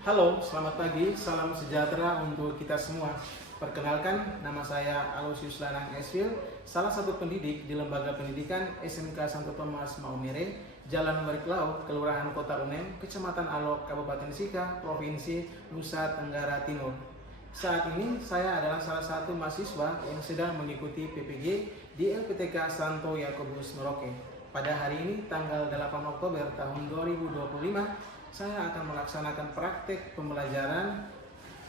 Halo, selamat pagi, salam sejahtera untuk kita semua. Perkenalkan, nama saya Aloysius Lanang Esfil, salah satu pendidik di Lembaga Pendidikan SMK Santo Thomas Maumere, Jalan Mariklau, Kelurahan Kota Unem, Kecamatan Alok, Kabupaten Sika, Provinsi Nusa Tenggara Timur. Saat ini saya adalah salah satu mahasiswa yang sedang mengikuti PPG di LPTK Santo Yakobus Merauke. Pada hari ini, tanggal 8 Oktober tahun 2025, saya akan melaksanakan praktek pembelajaran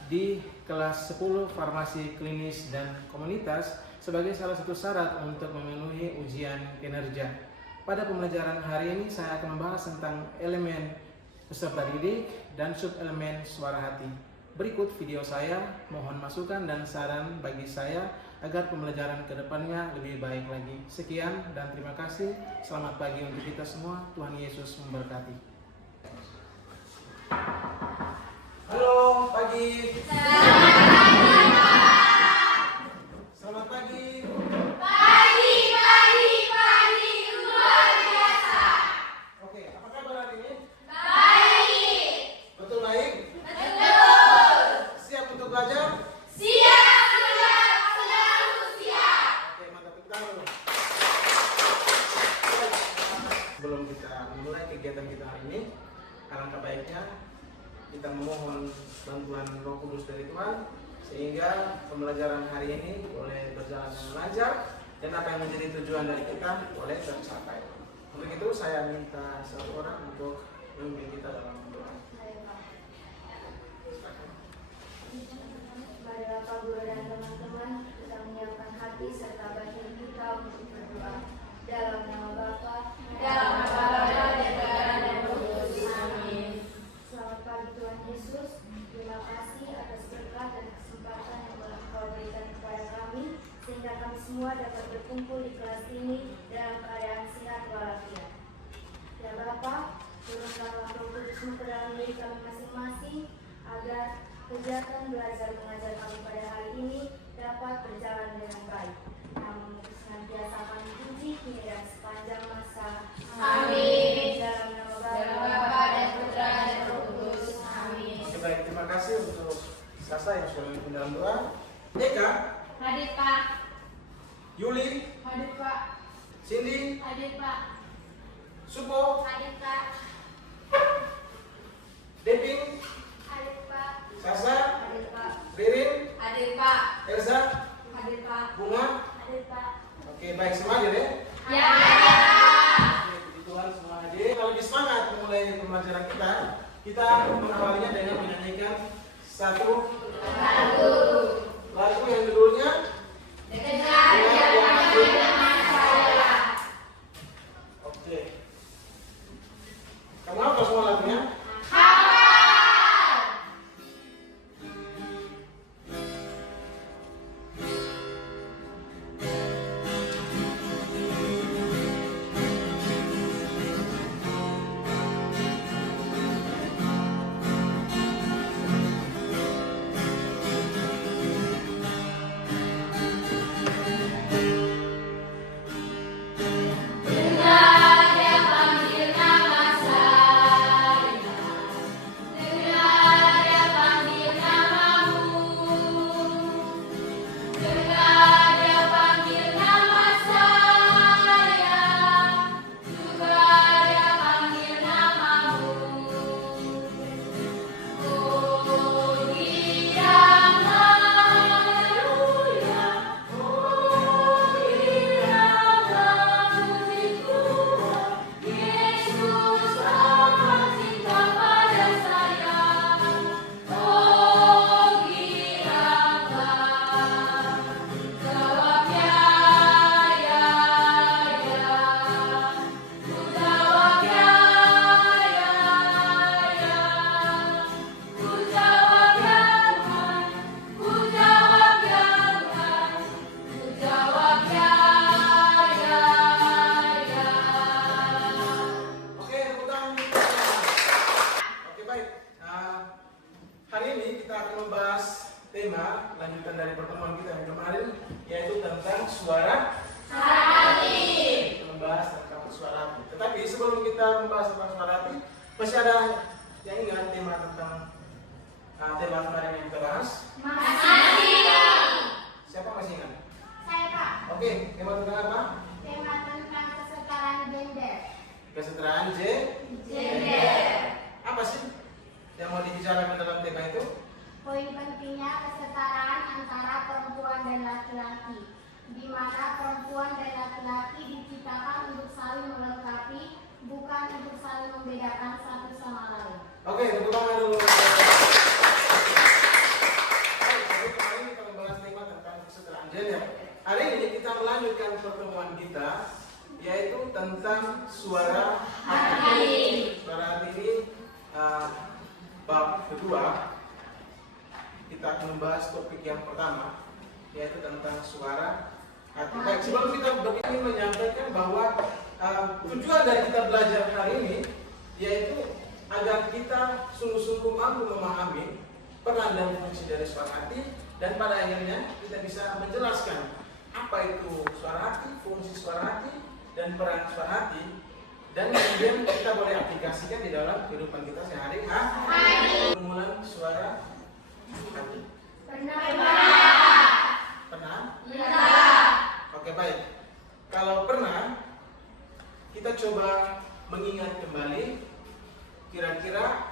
di kelas 10 farmasi klinis dan komunitas sebagai salah satu syarat untuk memenuhi ujian kinerja. Pada pembelajaran hari ini saya akan membahas tentang elemen peserta didik dan subelemen suara hati. Berikut video saya, mohon masukan dan saran bagi saya agar pembelajaran kedepannya lebih baik lagi. Sekian dan terima kasih. Selamat pagi untuk kita semua. Tuhan Yesus memberkati. Halo, pagi. Selamat pagi. Pagi, luar biasa. Oke, apa kabar hari ini? Baik. Betul baik? Betul. Siap untuk belajar? Siap, selalu siap. Oke, mantap, tepuk tangan dulu. Sebelum kita memulai kegiatan kita hari ini, alangkah baiknya kita memohon bantuan Roh Kudus dari Tuhan sehingga pembelajaran hari ini boleh berjalan dengan lancar dan apa yang menjadi tujuan dari kita boleh tercapai. Untuk itu saya minta satu orang untuk memimpin kita dalam doa. Mari Bapak, Guru dan teman-teman kita menyiapkan hati serta batin kita untuk berdoa. Dalam nama Bapa, Dalam nama Bapa dan Putra dan Roh Kudus. Amin. Selamat pagi Tuhan Yesus. Terima kasih atas berkat dan kesempatan yang telah Kau berikan kepada kami sehingga kami semua dapat berkumpul di kelas ini dalam keadaan sehat walafiat. Ya Bapa, turunkanlah Roh Kudus-Mu ke dalam diri kami masing-masing agar kegiatan belajar mengajar kami pada hari ini dapat berjalan dengan baik. Namun senantiasa kami puji kini dan sepanjang masa. Amin. Dalam nama Dalam Bapa dan Putra dan Roh Kudus. Amin. Oke, baik, terima kasih untuk Sasa yang sudah memimpin dalam doa. Eka, Hadir Pak. Yuli, Hadir Pak. Cindy, Hadir Pak. Supo, Hadir Pak. Deping, Hadir Pak. Sasa, Hadir Pak. Ririn, Hadir Pak. Elza, Hadir Pak. Bunga. Hadir Pak. Oke, baik, semua hadir ya? Ya. Oke, puji Tuhan semua hadir. Kalau lebih semangat memulai pembelajaran kita mengawalinya dengan menyanyikan satu lagu yang judulnya Dengar dan panggil nama saya. Oke. Kamu apa semua lagunya? tema lanjutan dari pertemuan kita yang kemarin, yaitu tentang suara hati. Kita membahas tentang suara hati. Tetapi sebelum kita membahas tentang suara hati, masih ada yang ingat tema tentang tema kemarin yang kita bahas? Siapa masih ingat? Saya Pak. Oke, tema tentang apa? Tema tentang kesetaraan gender. Kesetaraan Gender. Apa sih yang mau dibicarakan dalam tema itu? Poin pentingnya kesetaraan antara perempuan dan laki-laki, di mana perempuan dan laki-laki diciptakan untuk saling melengkapi, bukan untuk saling membedakan satu sama lain. Oke, tepuk tangan dulu. Jadi kemarin kita membahas tema tentang kesetaraan gender. Hari ini kita melanjutkan pertemuan kita, yaitu tentang suara hati. Suara hati ini bab kedua. Kita akan membahas topik yang pertama, yaitu tentang suara hati. Baik, sebelum kita begini menyampaikan bahwa tujuan dari kita belajar hari ini yaitu agar kita sungguh-sungguh mampu memahami peran dan fungsi dari suara hati, dan pada akhirnya kita bisa menjelaskan apa itu suara hati, fungsi suara hati, dan peran suara hati, dan kemudian kita boleh aplikasikan di dalam kehidupan kita sehari-hari. Permulaan suara hati. Pernah? Oke, baik. Kalau pernah, kita coba mengingat kembali kira-kira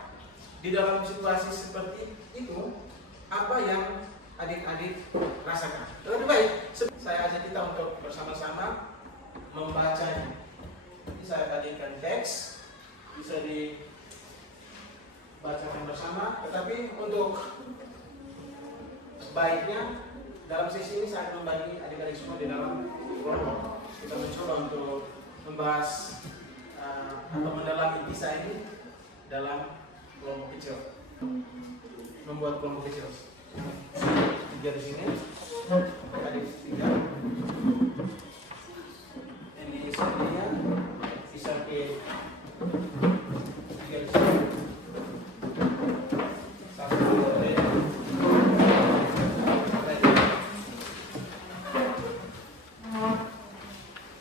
di dalam situasi seperti itu apa yang adik-adik rasakan. Lebih baik, saya ajak kita untuk bersama-sama membacanya. Ini saya tadikan teks, bisa dibacakan bersama, tetapi untuk baiknya dalam sesi ini saya membagi adik-adik semua di dalam kelompok. Kita mencoba untuk membahas atau mendalami kisah ini dalam kelompok kecil, membuat kelompok kecil. 3 di sini, adik 3. Ini Isania, bisa ke 3 di sini. 1, 2, 3.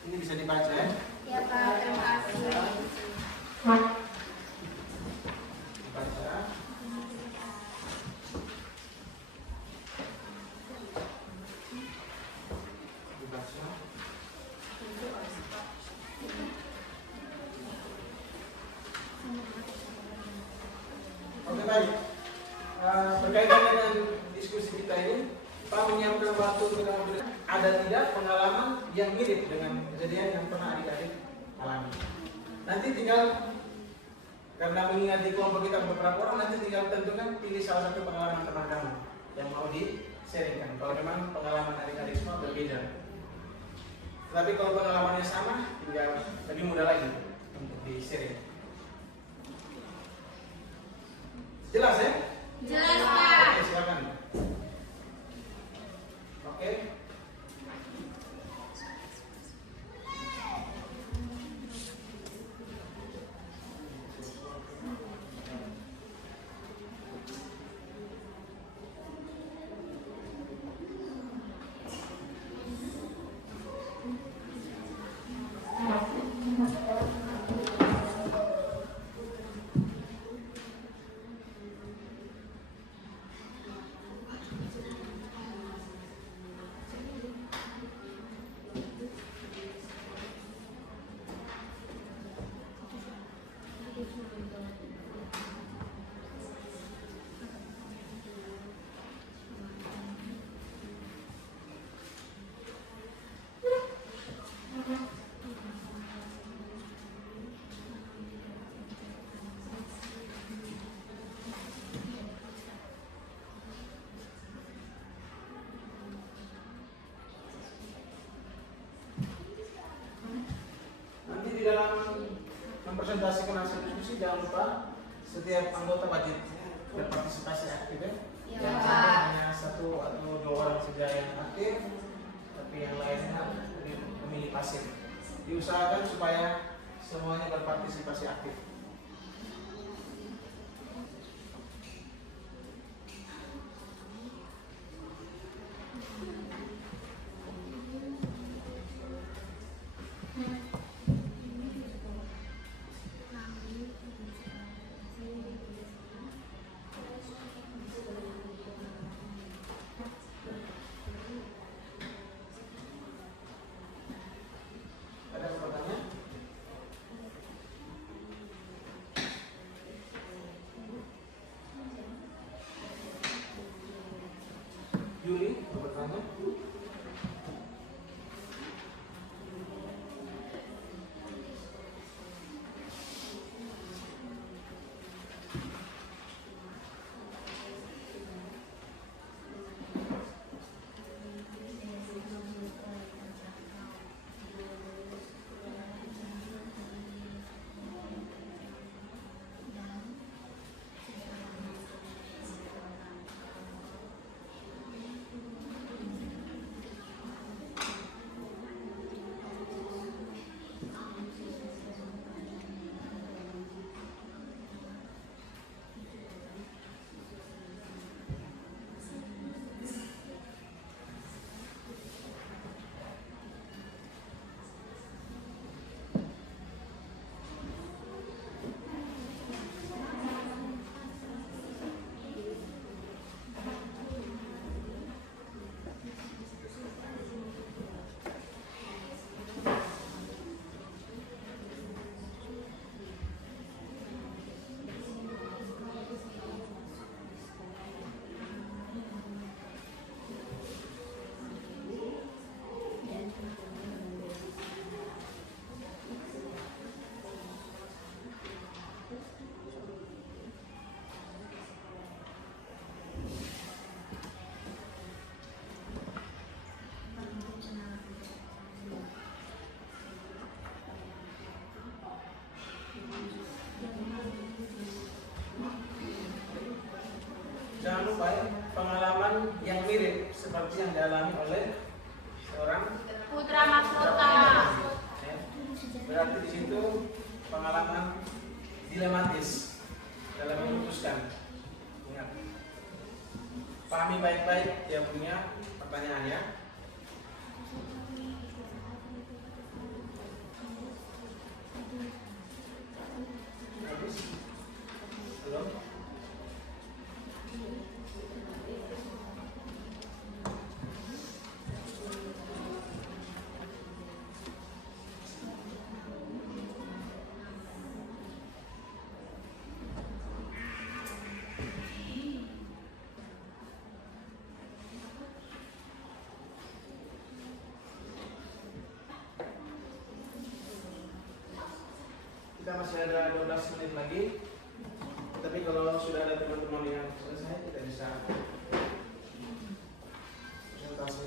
Ini bisa dibaca ya? Ya Pak, terima kasih. Dibaca. Dibaca. Oke, baik. Berkaitan dengan diskusi kita ini, Pak menyiapkan waktu untuk kamu. Ada tidak pengalaman yang mirip dengan kejadian yang pernah adik-adik alami? Nanti tinggal, karena mengingat di kelompok kita beberapa orang, nanti tinggal tentukan pilih salah satu pengalaman teman kamu yang mau di-sharingkan. Kalau memang pengalaman adik-adik semua berbeda, tapi kalau pengalamannya sama, tinggal lebih mudah lagi untuk di-sharing. Jelas ya? Jelas Pak. Oke, silakan. Oke. Nanti di dalam mempresentasikan hasil diskusi jangan lupa setiap anggota wajib berpartisipasi aktif ya. Jangan sampai hanya 1 atau 2 orang saja yang aktif, tapi yang lainnya memilih pasif. Diusahakan supaya semuanya berpartisipasi aktif. berarti di situ pengalaman dilematis dalam memutuskan. Ingat, pahami baik-baik dia punya pertanyaannya. Habis? Belum? Kita masih ada 12 menit lagi. Tapi kalau sudah ada teman-teman yang selesai, kita bisa presentasi.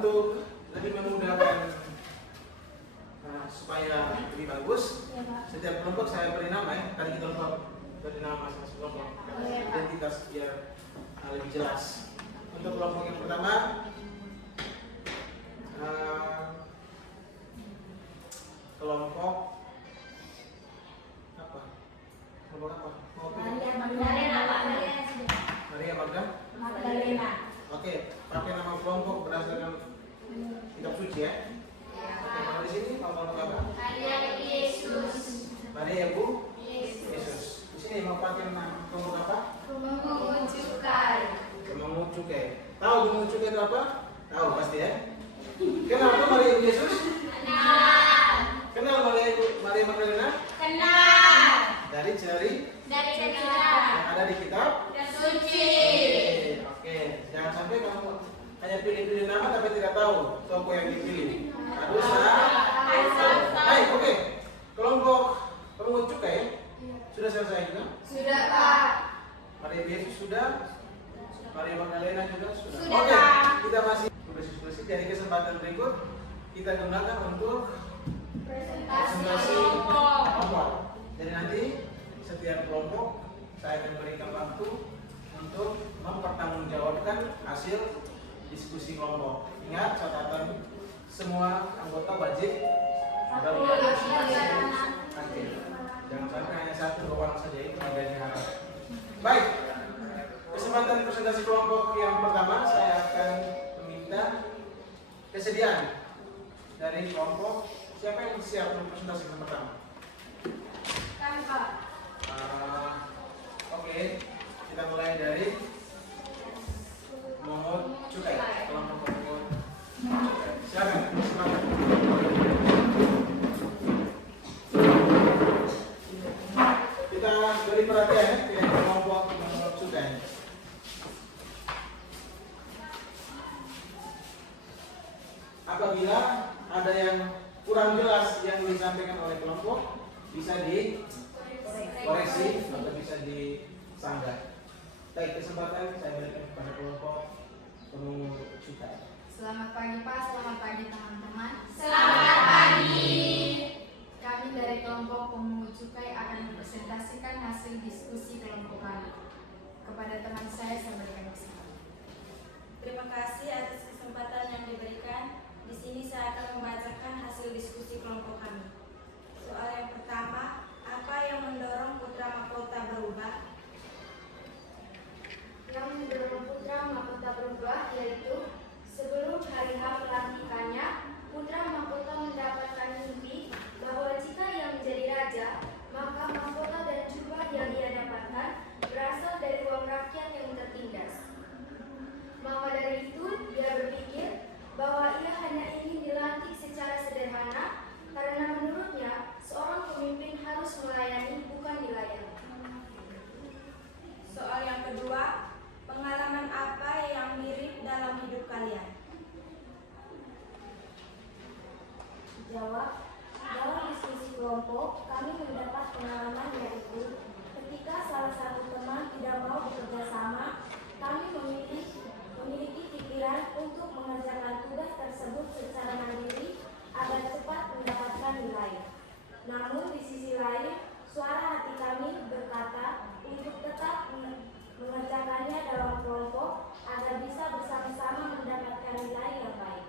Untuk lebih memudahkan supaya lebih bagus, setiap kelompok saya beri nama ya. Tadi kita lupa beri nama masing-masing kelompok, identitas biar lebih jelas. Untuk kelompok yang pertama, kelompok apa? Kelompok apa? Maria Magdalena. Oke, pakai nama kelompok berdasarkan kitab suci ya. Oke, kalau di sini mau kelompok apa? Maria Yesus. Maria Bu Yesus. Di sini mau pakai nama kelompok apa? Pemungut cukai. Pemungut cukai. Tahu pemungut cukai itu apa? Tahu pasti ya. Kenal tuh Maria Bu Yesus? Kenal. Kenal Maria Magdalena? Kenal. Dari ciri Dari cerita yang ada di kitab suci. Oke, jangan sampai kamu hanya pilih-pilih nama tapi tidak tahu tokoh yang dipilih. Harus baik, oke. Kelompok pemungut cukai ya? Sudah selesai juga? Sudah, Pak. Maria Yesus sudah? Maria Magdalena juga sudah? Sudah, Oke, Pak. kita masih bersih-bersih. Jadi kesempatan berikut kita gunakan untuk presentasi kelompok. Jadi nanti setiap kelompok saya akan berikan waktu untuk mempertanggungjawabkan hasil diskusi kelompok. Ingat catatan semua anggota wajib aktif. Jangan sampai hanya satu orang saja itu tidak diharap. Baik, kesempatan presentasi kelompok yang pertama saya akan meminta kesediaan dari kelompok. Siapa yang siap untuk presentasi yang pertama? Kami, Pak. Oke, kita mulai dari pemungut cukai. Kelompok pemungut cukai. Silakan, silakan. Kita beri perhatian ya kelompok pemungut cukai. Apabila ada yang kurang jelas yang disampaikan oleh kelompok, bisa dikoreksi atau bisa disanggah. Baik, kesempatan saya berikan kepada kelompok pemungut cukai. Selamat pagi Pak, selamat pagi teman-teman. Selamat pagi. Kami dari kelompok pemungut cukai akan mempresentasikan hasil diskusi kelompok kami. Kepada teman saya berikan kesempatan. jawab. Dalam diskusi kelompok, kami mendapat pengalaman yaitu ketika salah satu teman tidak mau bekerja sama, kami memiliki pikiran untuk mengerjakan tugas tersebut secara mandiri agar cepat mendapatkan nilai. Namun di sisi lain, suara hati kami berkata untuk tetap mengerjakannya dalam kelompok agar bisa bersama-sama mendapatkan nilai yang baik.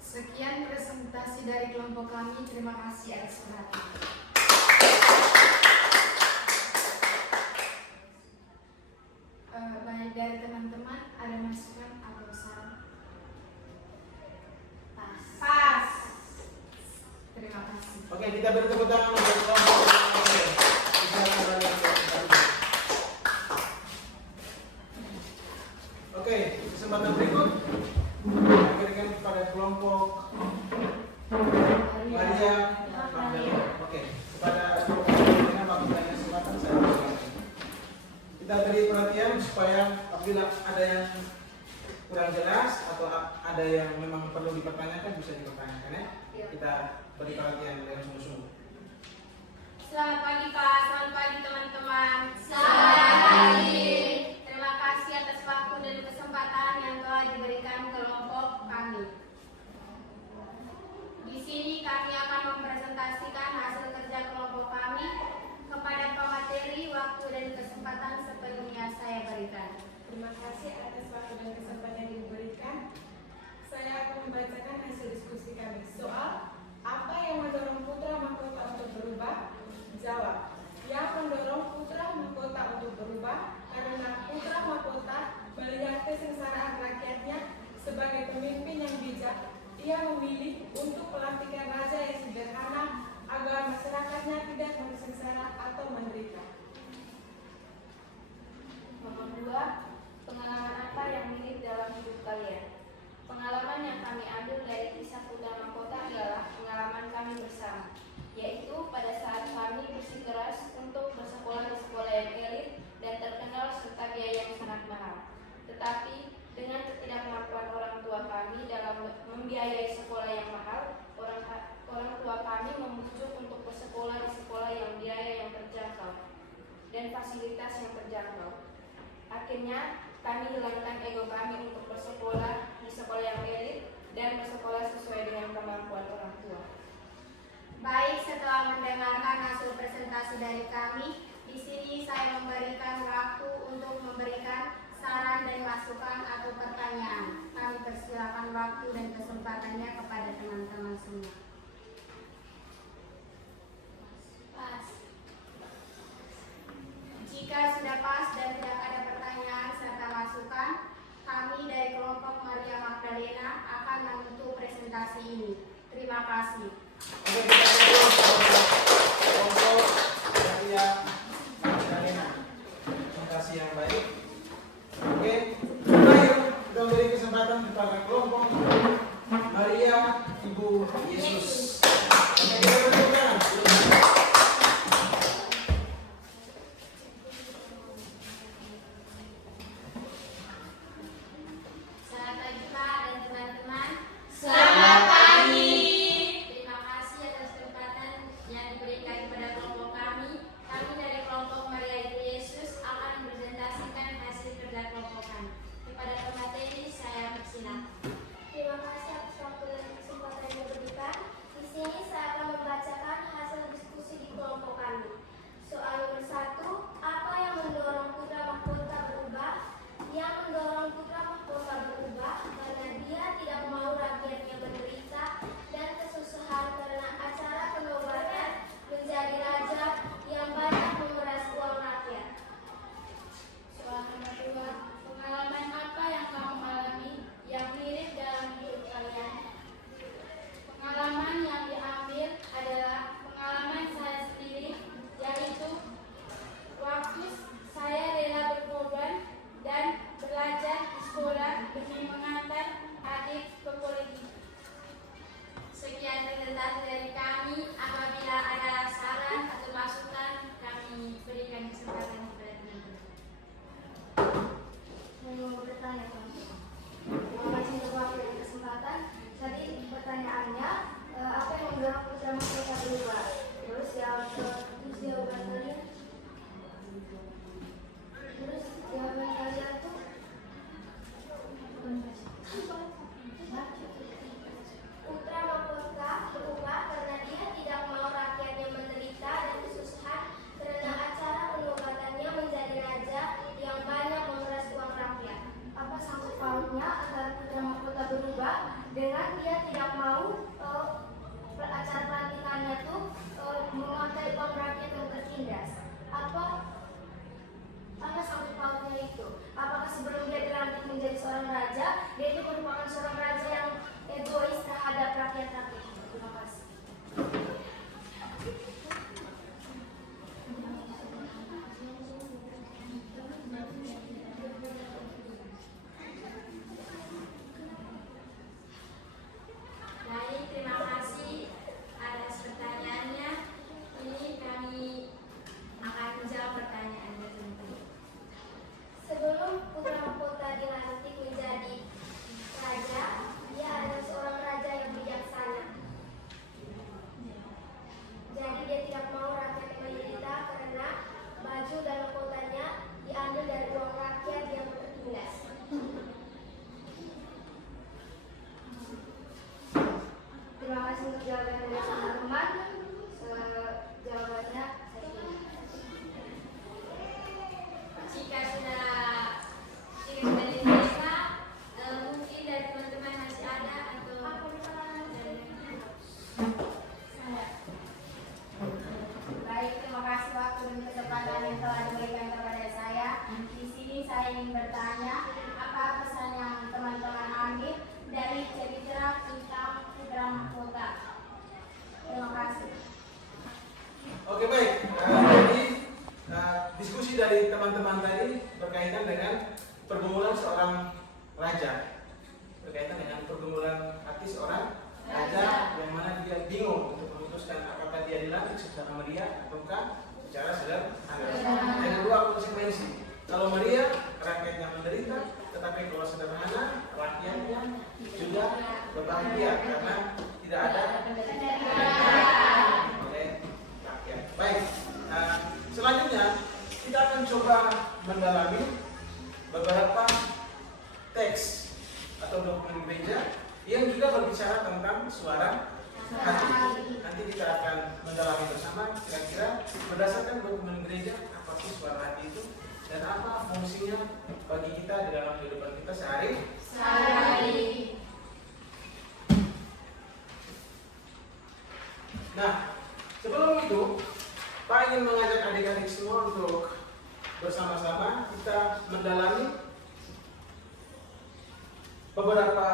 Sekian presentasi dari kelompok kami. Terima kasih atas perhatian. Banyak dari teman-teman ada masukan atau saran? Pas. Terima kasih. Oke, kita beri tepuk tangan untuk kelompok. Oke, kesempatan berikut kita berikan kepada kelompok Maria Magdalena. Oke, kepada kelompok Magdalena berikan kesempatan saya persilakan. Kita beri perhatian supaya apabila ada yang kurang jelas atau ada yang memang perlu dipertanyakan bisa dipertanyakan ya. Kita beri perhatian dengan sungguh-sungguh. Selamat pagi Pak, selamat pagi teman-teman. Selamat pagi. Terima kasih atas waktu dan kesempatan yang telah diberikan kelompok kami. Di sini kami akan mempresentasikan hasil kerja kelompok kami kepada pemateri. Waktu dan kesempatan sepenuhnya saya berikan. Terima kasih atas waktu dan kesempatan yang diberikan. Saya akan membacakan hasil diskusi kami. Soal, apa yang mendorong putra mahkota untuk berubah? Jawab, yang mendorong putra mahkota untuk berubah karena putra mahkota melihat kesengsaraan rakyatnya sebagai pemimpin yang bijak. Ia memilih untuk pelantikan raja yang sederhana agar masyarakatnya tidak bersengsara atau menderita. Nomor 2, pengalaman apa yang mirip dalam hidup kalian? Pengalaman yang kami ambil dari kisah putra mahkota adalah pengalaman kami bersama, yaitu pada saat kami bersikeras untuk bersekolah di sekolah yang elit dan terkenal serta biaya yang sangat mahal. Tetapi dengan ketidakmampuan orang tua kami dalam membiayai sekolah yang mahal, orang tua kami membujuk untuk bersekolah di sekolah yang biaya yang terjangkau dan fasilitas yang terjangkau. Akhirnya kami hilangkan ego kami untuk bersekolah di sekolah yang elit dan bersekolah sesuai dengan kemampuan orang tua. Baik, setelah mendengarkan hasil presentasi dari kami, di sini saya memberikan waktu untuk memberikan saran dan masukan atau pertanyaan. Kami persilakan waktu dan kesempatannya kepada teman-teman semua. Pas. Jika sudah pas dan tidak ada pertanyaan serta masukan, kami dari kelompok Maria Magdalena akan menutup presentasi ini. Terima kasih. Oke, kita tutup kelompok Maria Magdalena. Terima kasih yang baik. Oke, terakhir kita beri kesempatan kepada kelompok Maria Ibu Yesus. Oke, kita bertepuk tangan. Selamat pagi Pak dan teman-teman. Selamat pagi. Terima kasih atas kesempatan yang diberikan kepada kelompok kami. Kami dari kelompok Maria Ibu Yesus akan mempresentasikan hasil kerja kelompok kami. Kepada pemateri saya persilakan. Terima kasih atas waktu dan kesempatan yang diberikan. seorang raja, dia itu merupakan seorang raja yang egois terhadap rakyat-rakyat. Terima kasih. Baik, terima kasih atas pertanyaannya. Ini kami akan menjawab pertanyaannya tentu. Sebelum putra mahkota dilantik menjadi raja, dia adalah seorang raja yang bijaksana. Jadi dia tidak mau rakyat menderita karena baju dan mahkotanya diambil dari uang rakyat yang tertindas. Terima kasih untuk jawaban dari teman-teman. Jawabannya saya pilih. Jika sudah diterima, mungkin dari teman-teman masih ada atau Baik, terima kasih waktu dan kesempatan yang telah diberikan kepada saya. Di sini saya ingin bertanya, apa pesan yang teman-teman ambil dari cerita tentang putra mahkota? Terima kasih. Oke, baik. Jadi diskusi dari teman-teman tadi berkaitan dengan pergumulan seorang raja, berkaitan dengan pergumulan hati seorang raja yang mana dia bingung untuk memutuskan apakah dia dilantik secara meriah ataukah secara sederhana. Yang kedua, konsekuensi. Kalau meriah, rakyatnya menderita, tetapi kalau sederhana, rakyatnya juga berbahagia karena tidak ada oleh rakyat. Baik, selanjutnya kita akan coba mendalami beberapa teks atau dokumen gereja yang juga berbicara tentang suara hati. Nanti kita akan mendalami bersama kira-kira berdasarkan dokumen gereja apa sih suara hati itu dan apa fungsinya bagi kita di dalam kehidupan kita sehari-hari. Nah, sebelum itu, Pak ingin mengajak adik-adik semua untuk bersama-sama kita mendalami beberapa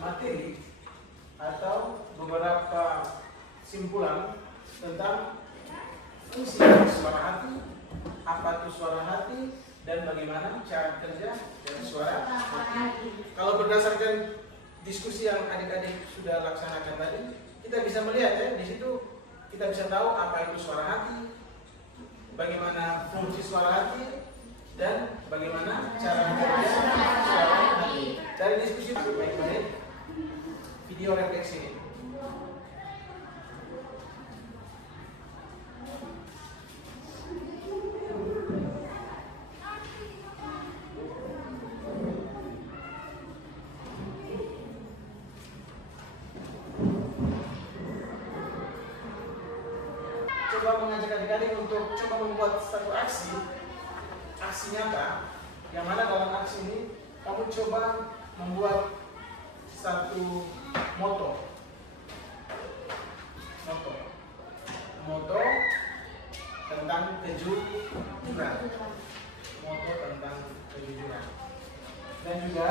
materi atau beberapa simpulan tentang fungsi suara hati, apa itu suara hati, dan bagaimana cara kerja dari suara hati. Kalau berdasarkan diskusi yang adik-adik sudah laksanakan tadi, kita bisa melihat ya di situ kita bisa tahu apa itu suara hati, bagaimana fungsi suara hati, dan bagaimana cara kerja suara hati. Dari diskusi baik-baik video refleksi ini. Coba mengajak adik-adik untuk coba membuat satu aksi nyata, yang mana dalam aksi ini kamu coba membuat satu moto tentang kejujuran, dan juga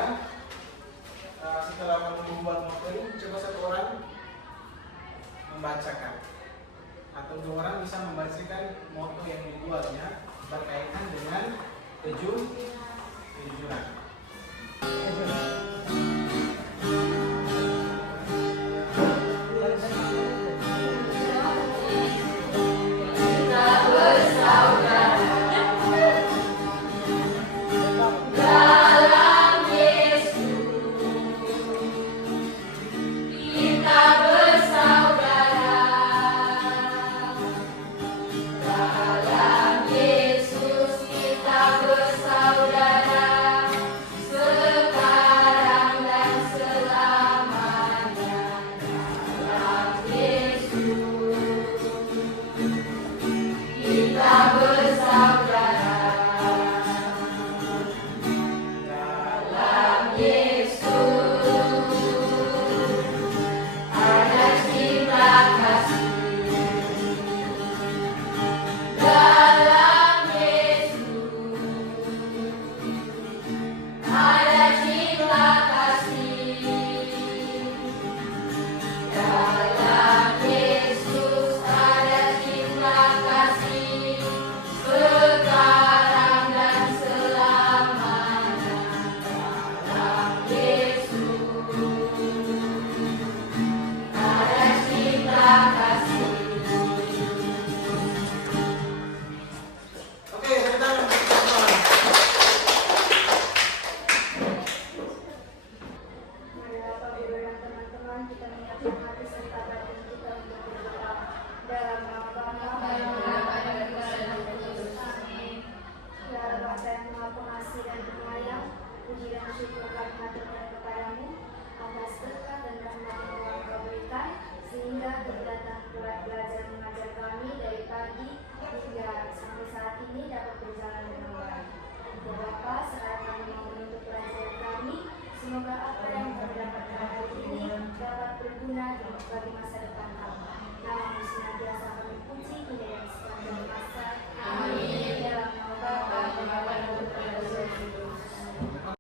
setelah kamu membuat moto ini, coba satu orang membacakan atau dua orang bisa membacakan moto yang dibuatnya berkaitan dengan kejujuran. Dalam Yesus kita bersaudara. bersyukur kami haturkan kepadamu atas berkat dan rahmat yang telah Kau berikan, sehingga kegiatan belajar mengajar kami dari pagi hingga sampai saat ini dapat berjalan dengan baik. Ya Bapa, saat kami mau menuntut pelajaran kami, semoga apa yang kami dapatkan hari ini dapat berguna bagi masa